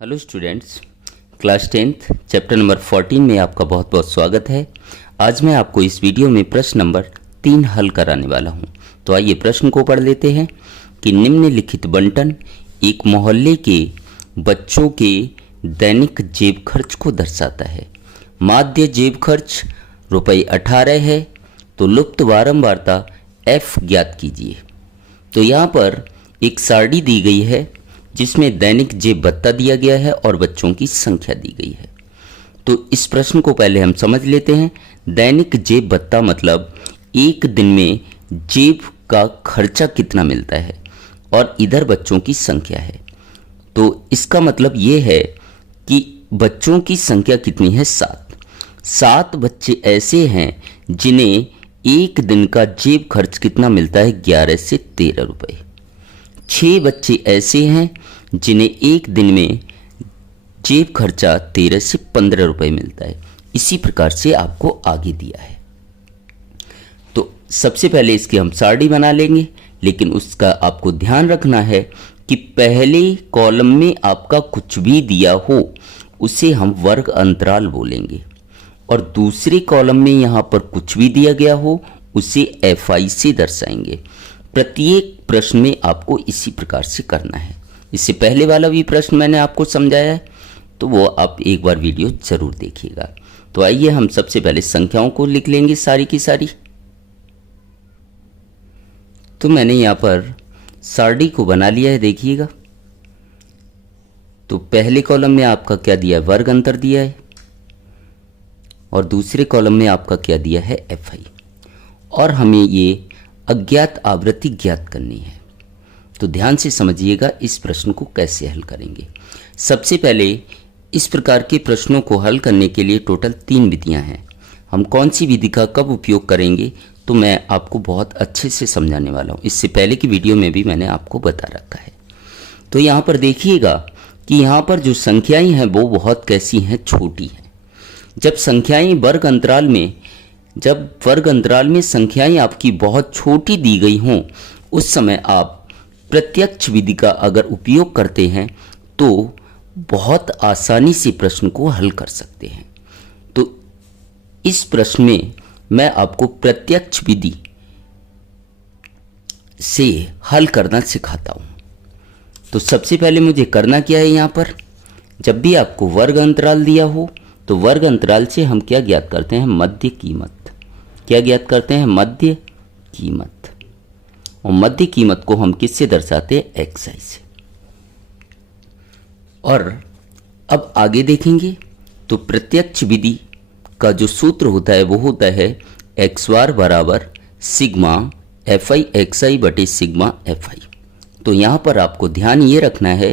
Hello students, class 10th chapter number 14 में आपका बहुत बहुत स्वागत है। आज मैं आपको इस वीडियो में प्रश्न नंबर 3 हल कराने वाला हूं। तो आइए प्रश्न को पढ़ लेते हैं कि निम्नलिखित बंटन एक मोहल्ले के बच्चों के दैनिक जेब खर्च को दर्शाता है। माध्य जेब खर्च रुपये 18 है, तो लुप्त बारंबारता F ज्ञात कीजिए। तो यहाँ पर एक सारणी दी गई है जिसमें दैनिक जेब भत्ता दिया गया है और बच्चों की संख्या दी गई है। तो इस प्रश्न को पहले हम समझ लेते हैं। दैनिक जेब भत्ता मतलब एक दिन में जेब का खर्चा कितना मिलता है और इधर बच्चों की संख्या है। तो इसका मतलब ये है कि बच्चों की संख्या कितनी है? 7 बच्चे ऐसे हैं जिन्हें एक दिन का जेब खर्च कितना मिलता है? 11 से 13 रुपये। 6 बच्चे ऐसे हैं जिन्हें एक दिन में जेब खर्चा 13 से 15 रुपये मिलता है। इसी प्रकार से आपको आगे दिया है। तो सबसे पहले इसकी हम सारणी बना लेंगे, लेकिन उसका आपको ध्यान रखना है कि पहले कॉलम में आपका कुछ भी दिया हो उसे हम वर्ग अंतराल बोलेंगे, और दूसरे कॉलम में यहाँ पर कुछ भी दिया गया हो उसे FI से दर्शाएंगे। प्रत्येक प्रश्न में आपको इसी प्रकार से करना है। इससे पहले वाला भी प्रश्न मैंने आपको समझाया है, तो वो आप एक बार वीडियो जरूर देखिएगा। तो आइए हम सबसे पहले संख्याओं को लिख लेंगे सारी की सारी। तो मैंने यहाँ पर सारणी को बना लिया है, देखिएगा। तो पहले कॉलम में आपका क्या दिया है? वर्ग अंतर दिया है, और दूसरे कॉलम में आपका क्या दिया है? FI। और हमें ये अज्ञात आवृत्ति ज्ञात करनी है। तो ध्यान से समझिएगा इस प्रश्न को कैसे हल करेंगे। सबसे पहले इस प्रकार के प्रश्नों को हल करने के लिए टोटल 3 विधियां हैं। हम कौन सी विधि का कब उपयोग करेंगे तो मैं आपको बहुत अच्छे से समझाने वाला हूं। इससे पहले की वीडियो में भी मैंने आपको बता रखा है। तो यहाँ पर देखिएगा कि यहाँ पर जो संख्याएं हैं वो बहुत कैसी हैं? छोटी हैं। जब संख्याएं वर्ग अंतराल में संख्याएं आपकी बहुत छोटी दी गई हों, उस समय आप प्रत्यक्ष विधि का अगर उपयोग करते हैं तो बहुत आसानी से प्रश्न को हल कर सकते हैं। तो इस प्रश्न में मैं आपको प्रत्यक्ष विधि से हल करना सिखाता हूं। तो सबसे पहले मुझे करना क्या है? यहाँ पर जब भी आपको वर्ग अंतराल दिया हो तो वर्ग अंतराल से हम क्या ज्ञात करते हैं? मध्य कीमत। क्या ज्ञात करते हैं? मध्य कीमत। और मध्य कीमत को हम किससे दर्शाते हैं? XI से। और अब आगे देखेंगे तो प्रत्यक्ष विधि का जो सूत्र होता है वो होता है x बार बराबर सिग्मा FI XI बटे सिग्मा FI। तो यहाँ पर आपको ध्यान ये रखना है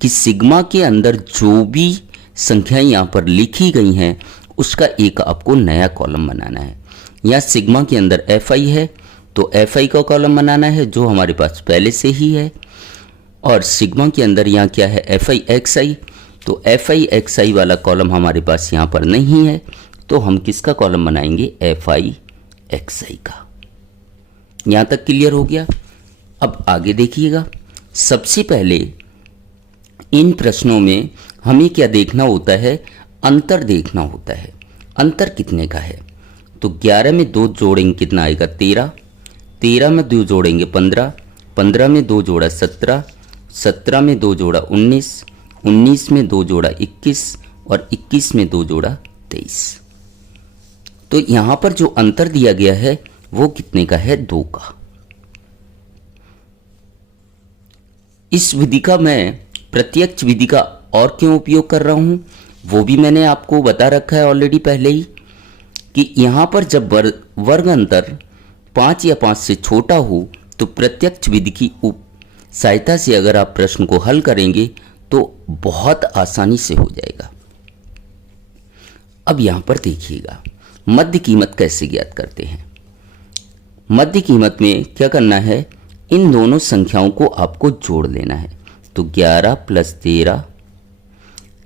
कि सिग्मा के अंदर जो भी संख्याएं यहाँ पर लिखी गई हैं उसका एक आपको नया कॉलम बनाना है। यहाँ सिग्मा के अंदर FI है तो FI का कॉलम बनाना है जो हमारे पास पहले से ही है, और सिग्मा के अंदर यहाँ क्या है? FI XI। तो FI XI वाला कॉलम हमारे पास यहाँ पर नहीं है, तो हम किसका कॉलम बनाएंगे? FI XI का। यहाँ तक क्लियर हो गया। अब आगे देखिएगा। सबसे पहले इन प्रश्नों में हमें क्या देखना होता है? अंतर देखना होता है। अंतर कितने का है? तो 11 में 2 जोड़ेंगे कितना आएगा? 13। 13 में 2 जोड़ेंगे 15। 15 में 2 जोड़ा 17। 17 में 2 जोड़ा 19। 19 में 2 जोड़ा 21, और 21 में 2 जोड़ा 23। तो यहाँ पर जो अंतर दिया गया है वो कितने का है? 2 का। इस विधि का मैं प्रत्यक्ष विधि का और क्यों उपयोग कर रहा हूँ वो भी मैंने आपको बता रखा है ऑलरेडी पहले ही, कि यहाँ पर जब वर्ग अंतर 5 या 5 से छोटा हो तो प्रत्यक्ष विधि की सहायता से अगर आप प्रश्न को हल करेंगे तो बहुत आसानी से हो जाएगा। अब यहाँ पर देखिएगा मध्य कीमत कैसे ज्ञात करते हैं। मध्य कीमत में क्या करना है? इन दोनों संख्याओं को आपको जोड़ लेना है। तो 11 प्लस 13,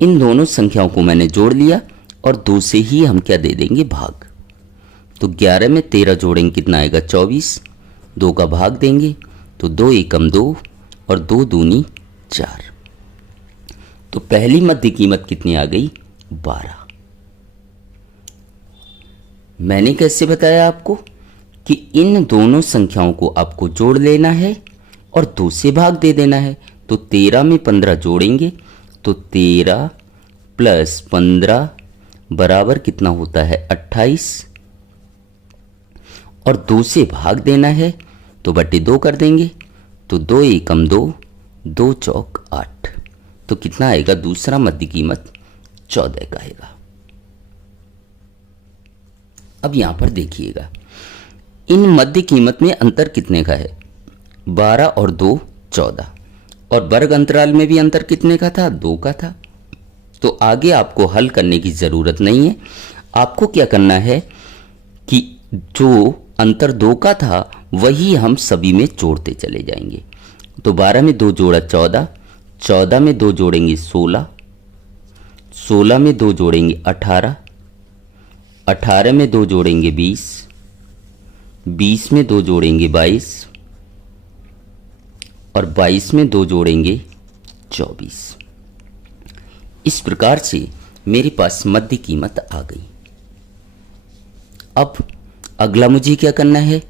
इन दोनों संख्याओं को मैंने जोड़ लिया और 2 से ही हम क्या दे देंगे? भाग। तो 11 में 13 जोड़ेंगे कितना आएगा? 24। 2 का भाग देंगे तो 2 एकम 2 और 2 दूनी 4। तो पहली मध्य कीमत कितनी आ गई? 12। मैंने कैसे बताया आपको कि इन दोनों संख्याओं को आपको जोड़ लेना है और 2 से भाग दे देना है। तो 13 में 15 जोड़ेंगे तो 13 प्लस 15 बराबर कितना होता है? 28। और 2 से भाग देना है तो बटे 2 कर देंगे। तो 2 एकम 2, 2 चौक 8। तो कितना आएगा? दूसरा मध्य कीमत 14 का आएगा। अब यहां पर देखिएगा, इन मध्य कीमत में अंतर कितने का है? 12 और 2 14। और वर्ग अंतराल में भी अंतर कितने का था? 2 का था। तो आगे आपको हल करने की ज़रूरत नहीं है। आपको क्या करना है कि जो अंतर 2 का था वही हम सभी में जोड़ते चले जाएंगे। तो 12 में 2 जोड़ा 14, 14 में 2 जोड़ेंगे 16, 16 में 2 जोड़ेंगे 18, 18 में 2 जोड़ेंगे 20, 20 में 2 जोड़ेंगे 22 और 22 में 2 जोड़ेंगे 24। इस प्रकार से मेरे पास मध्य कीमत आ गई। अब अगला मुझे क्या करना है?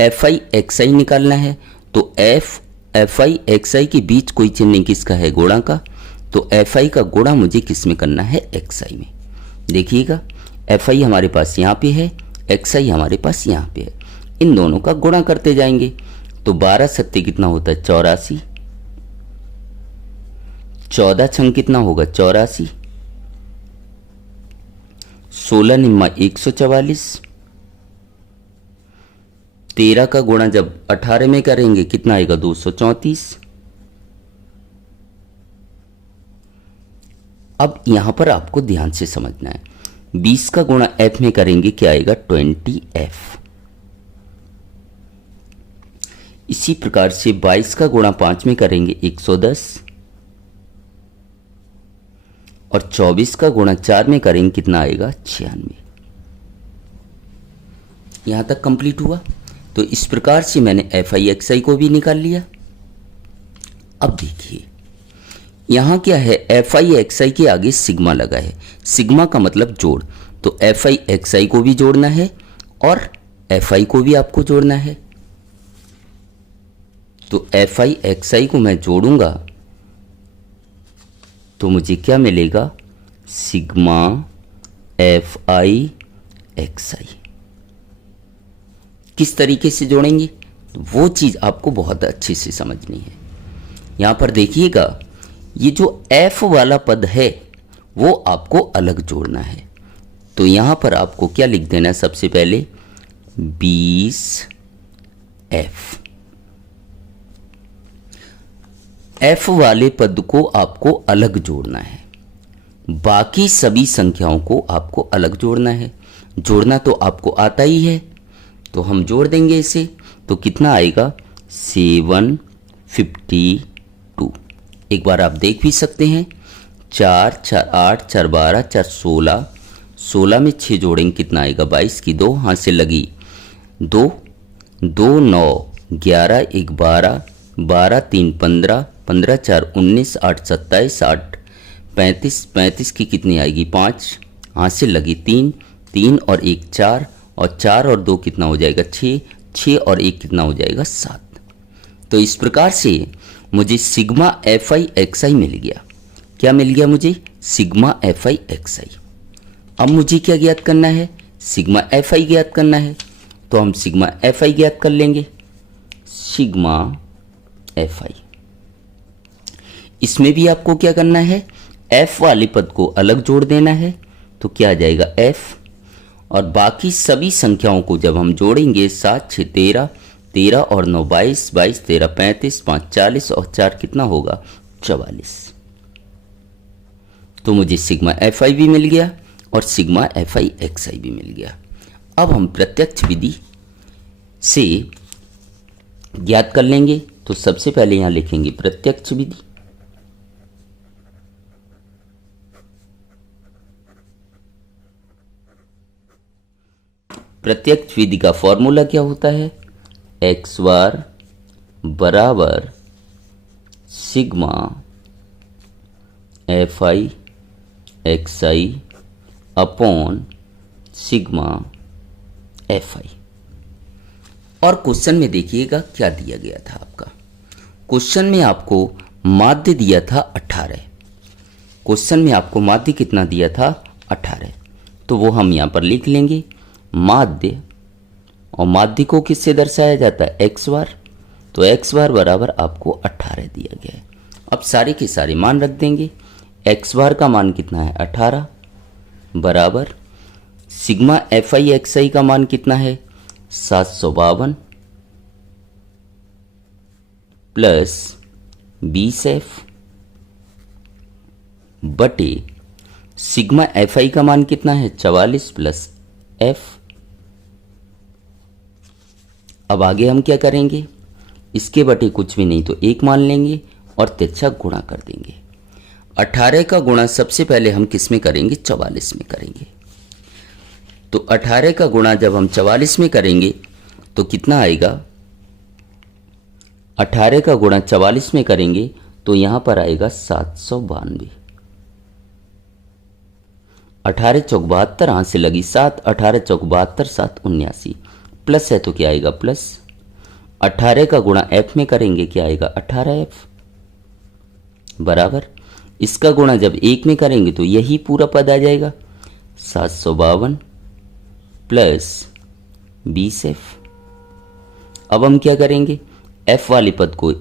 FI XI निकालना है। तो FI XI के बीच कोई चिन्ह किसका है? गुणा का। तो FI का गुणा मुझे किस में करना है? XI में। देखिएगा, FI हमारे पास यहाँ पे है, XI हमारे पास यहाँ पे है। इन दोनों का गुणा करते जाएंगे। तो 12 सत्ते कितना होता है? 84। 14 छंग कितना होगा? 84। 16 निम्मा 144। 13 का गुणा जब 18 में करेंगे कितना आएगा? 234। अब यहां पर आपको ध्यान से समझना है, 20 का गुणा F में करेंगे क्या आएगा? 20F। इसी प्रकार से 22 का गुणा 5 में करेंगे 110 और 24 का गुणा 4 में करेंगे कितना आएगा? 96। यहां तक कंप्लीट हुआ। तो इस प्रकार से मैंने FI XI को भी निकाल लिया। अब देखिए, यहां क्या है? FI XI के आगे सिग्मा लगा है। सिग्मा का मतलब जोड़। तो FI XI को भी जोड़ना है और FI को भी आपको जोड़ना है। तो FI XI को मैं जोड़ूंगा तो मुझे क्या मिलेगा? Sigma FI XI। किस तरीके से जोड़ेंगे तो वो चीज़ आपको बहुत अच्छे से समझनी है। यहाँ पर देखिएगा, ये जो F वाला पद है वो आपको अलग जोड़ना है। तो यहाँ पर आपको क्या लिख देना है? सबसे पहले 20F। F वाले पद को आपको अलग जोड़ना है, बाकी सभी संख्याओं को आपको अलग जोड़ना है। जोड़ना तो आपको आता ही है, तो हम जोड़ देंगे इसे। तो कितना आएगा? 752। एक बार आप देख भी सकते हैं, 4 4 8 4 12 4 16, 16 में 6 जोड़ेंगे कितना आएगा? 22 की 2 हाथ से लगी 2, 2 9 11 1 12, 12 3 15, 15 4 19, 8 27, 8 35, 35 की कितनी आएगी? 5 हाथ से लगी 3, 3 और 1 4 और 4 और 2 कितना हो जाएगा? 6, 6 और 1 कितना हो जाएगा? 7। तो इस प्रकार से मुझे सिग्मा FI XI मिल गया। क्या मिल गया मुझे? Sigma FI XI। अब मुझे क्या ज्ञात करना है? सिग्मा FI ज्ञात करना है। तो हम सिग्मा FI ज्ञात कर लेंगे। सिग्मा FI, इसमें भी आपको क्या करना है? F वाले पद को अलग जोड़ देना है। तो क्या आ जाएगा? F। और बाकी सभी संख्याओं को जब हम जोड़ेंगे 7 6 13, 13 और 9 22, 22 13 35, 5 40 और 4 कितना होगा? 44। तो मुझे सिग्मा FI भी मिल गया और सिग्मा FI XI भी मिल गया। अब हम प्रत्यक्ष विधि से ज्ञात कर लेंगे। तो सबसे पहले यहां लिखेंगे प्रत्यक्ष विधि। प्रत्यक्ष विधि का फॉर्मूला क्या होता है? x बार बराबर sigma F I x I upon sigma F I. और क्वेश्चन में देखिएगा क्या दिया गया था आपका। क्वेश्चन में आपको माध्य दिया था 18। क्वेश्चन में आपको माध्य कितना दिया था 18। तो वो हम यहाँ पर लिख लेंगे माध्य, और माध्य को किससे दर्शाया जाता है एक्स बार। तो एक्स बार बराबर आपको 18 दिया गया है। अब सारे के सारे मान रख देंगे। एक्स बार का मान कितना है 18 बराबर सिग्मा एफ आई एक्स आई का मान कितना है 752 प्लस 20F बटे सिग्मा एफ आई का मान कितना है 44 प्लस F। अब आगे हम क्या करेंगे, इसके बटे कुछ भी नहीं तो एक मान लेंगे और तिरछा गुणा कर देंगे। 18 का गुणा सबसे पहले हम किस में करेंगे 44 में करेंगे। तो 18 का गुणा जब हम 44 में करेंगे तो कितना आएगा, 18 का गुणा 44 में करेंगे तो यहां पर आएगा 792। 18 चौक 72, हाथ से लगी 7, 18 चौक 72, 7 79 प्लस है तो क्या आएगा प्लस। 18 का गुणा f में करेंगे क्या आएगा 18f बराबर इसका गुणा जब 1 में करेंगे तो यही पूरा पद आ जाएगा 752 प्लस 20F। अब हम क्या करेंगे, f वाले पद को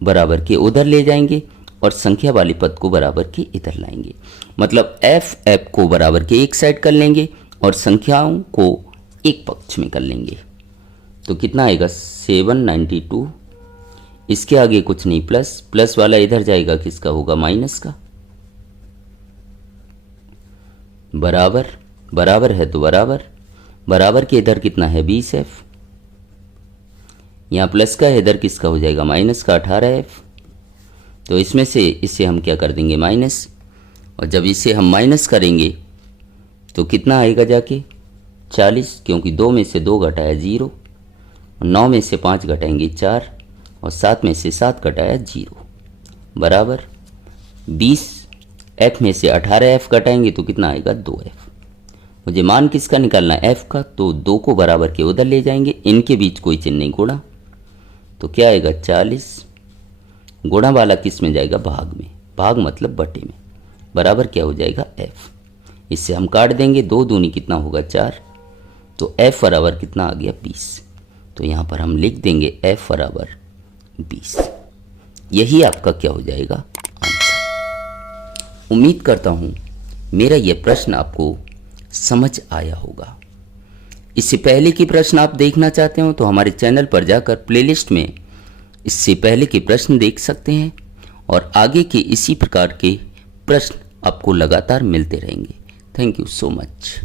बराबर के उधर ले जाएंगे और संख्या वाले पद को बराबर के इधर लाएंगे। मतलब f को बराबर के एक साइड कर लेंगे और संख्याओं को एक पक्ष में कर लेंगे। तो कितना आएगा 792। इसके आगे कुछ नहीं प्लस, प्लस वाला इधर जाएगा किसका होगा माइनस का। बराबर बराबर है तो बराबर, बराबर के इधर कितना है 20F, यहाँ प्लस का है इधर किसका हो जाएगा माइनस का 18F। तो इसमें से इसे हम क्या कर देंगे माइनस, और जब इसे हम माइनस करेंगे तो कितना आएगा जाके 40, क्योंकि 2 में से 2 घटाया 0, 9 में से 5 घटाएंगे 4 और 7 में से 7 घटाया 0 बराबर 20F में से 18F घटाएंगे तो कितना आएगा 2F। मुझे मान किसका निकालना है F का, तो 2 को बराबर के उधर ले जाएंगे, इनके बीच कोई चिन्ह नहीं गुणा, तो क्या आएगा 40। गुणा वाला किस में जाएगा भाग में, भाग मतलब बटे में, बराबर क्या हो जाएगा F। इससे हम काट देंगे, 2 दूनी कितना होगा 4, तो F बराबर कितना आ गया 20। तो यहाँ पर हम लिख देंगे F बराबर 20। यही आपका क्या हो जाएगा आंसर। उम्मीद करता हूँ मेरा यह प्रश्न आपको समझ आया होगा। इससे पहले के प्रश्न आप देखना चाहते हो तो हमारे चैनल पर जाकर प्लेलिस्ट में इससे पहले के प्रश्न देख सकते हैं और आगे के इसी प्रकार के प्रश्न आपको लगातार मिलते रहेंगे। Thank you so much.